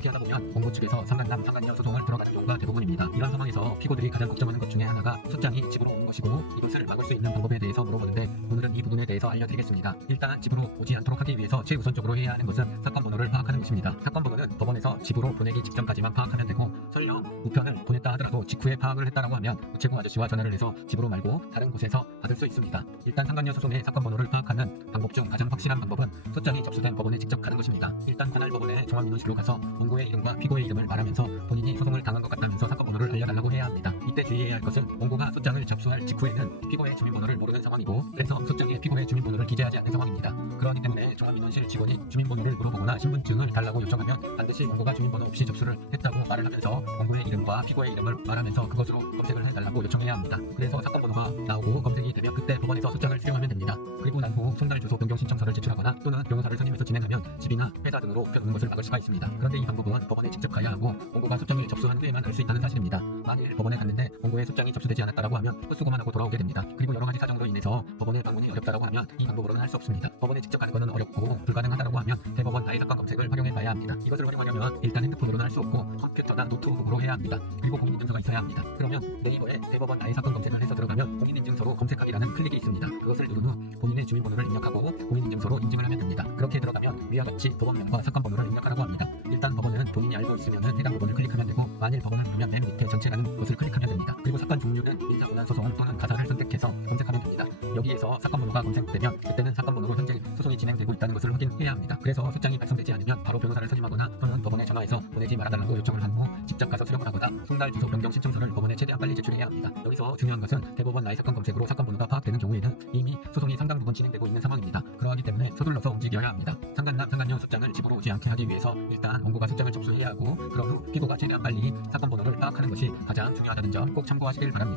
이렇게 하다 보면 원고 측에서 상간남, 상간녀 소송을 들어가는 경우가 대부분입니다. 이런 상황에서 피고들이 가장 걱정하는 것 중에 하나가 소장이 집으로 오는 것이고 이것을 막을 수 있는 방법에 대해서 물어보는데 오늘은 이 부분에 대해서 알려드리겠습니다. 일단 집으로 오지 않도록 하기 위해서 최우선적으로 해야 하는 것은 사건 번호를 파악하는 것입니다. 사건 번호는 법원에서 집으로 보내기 직전까지만 파악하면 되고 설령 우편을 보냈다 하더라도 직후에 파악을 했다라고 하면 우체국 아저씨와 전화를 해서 집으로 말고 다른 곳에서 받을 수 있습니다. 일단 상간녀 소송의 사건 번호를 파악하는 방법 중 가장 확실한 방법은 소장이 접수된 법원에 직접 가는 것입니다. 일단 관할 법원의 종합민원실로 가서 원고의 이름과 피고의 이름을 말하면서 본인이 소송을 당한 것 같다면서 사건 번호를 알려달라고 해야 합니다. 이때 주의해야 할 것은 원고가 소장을 접수할 직후에는 피고의 주민번호를 모르는 상황이고 그래서 소장이 피고의 주민번호를 기재하지 않는 상황입니다. 그렇기 때문에 종합민원실 직원이 주민번호를 물어보거나 신분증을 달라고 요청하면 반드시 원고가 주민번호 없이 접수를 했다고 말을 하면서 원고의 이름과 피고의 이름을 말하면서 그것으로 검색을 해달라고 요청해야 합니다. 그래서 사건 번호가 나오고 검색이 되면 그때 법원에서 소장을 수령하면 됩니다. 그리고 난 후 손달 주소 변경 신청서를 제출하거나 또는 변호사를 선임해서 진행하면 집이나 회사 등으로 우편 오는 것을 막을 수가 있습니다. 그런데 이 방법은 법원에 직접 가야 하고 원고가 소장이 접수한 후에만 알 수 있다는 사실입니다. 만일 법원에 갔는데 원고의 소장이 접수되지 않았다라고 하면 헛수고만 하고 돌아오게 됩니다. 그리고 여러 가지 사정으로 인해서 법원에 방문이 어렵다라고 하면 이 방법으로는 할 수 없습니다. 법원에 직접 가는 것은 어렵고 불가능하다라고 하면 대법원 나해사건 검색을 활용해 봐야 합니다. 이것을 활용하려면 일단 핸드폰으로는 할 수 없고 컴퓨터나 노트북으로 해야 합니다. 그리고 공인인증서가 있어야 합니다. 그러면 네이버에 대법원 나해사건 검색을 해서 들어가면 공인인증서로 검색하기라는 클릭이 있습니다. 그것을 누른 후 본인의 주민번호를 입력하고 공인인증서로 인증을 하면 됩니다. 그렇게 들어가면 위와 같이 법원명과 사건 번호를 입력하라고 합니다. 일단 법원은 본인이 알고 있으면 해당 법원을 클릭하면 되고 만일 법원을 모르면 맨 밑에 전체라는 것을 클릭하면 됩니다. 그리고 사건 종류는 인사고난소송 또는 가사를 선택해서 검색하면 됩니다. 여기에서 사건 번호가 검색되면 그때는 사건 번호로 현재 소송이 진행되고 있다는 것을 확인해야 합니다. 그래서 소장이 발송되지 않으면 바로 변호사를 선임하거나 또는 법원에 전화해서 보내지 말아달라고 요청을 한 후 직접 가서 수령을 하거나 송달 주소 변경 신청서를 법원에 최대한 빨리 제출해야 합니다. 여기서 중요한 것은 대법원 나해사건 검색으로 사건 번호가 파악되는 경우에는 이미 소송이 상당 부분 진행되고 있는 상황입니다. 그러하기 때문에 서둘러서 움직여야 합니다. 상간남, 상간녀 소장을 집으로 오지 않게 하기 위해서 일단 원고가 소장을 접수해야 하고 그런 후 피고가 최대한 빨리 사건 번호를 파악하는 것이 가장 중요하다는 점 꼭 참고하시길 바랍니다.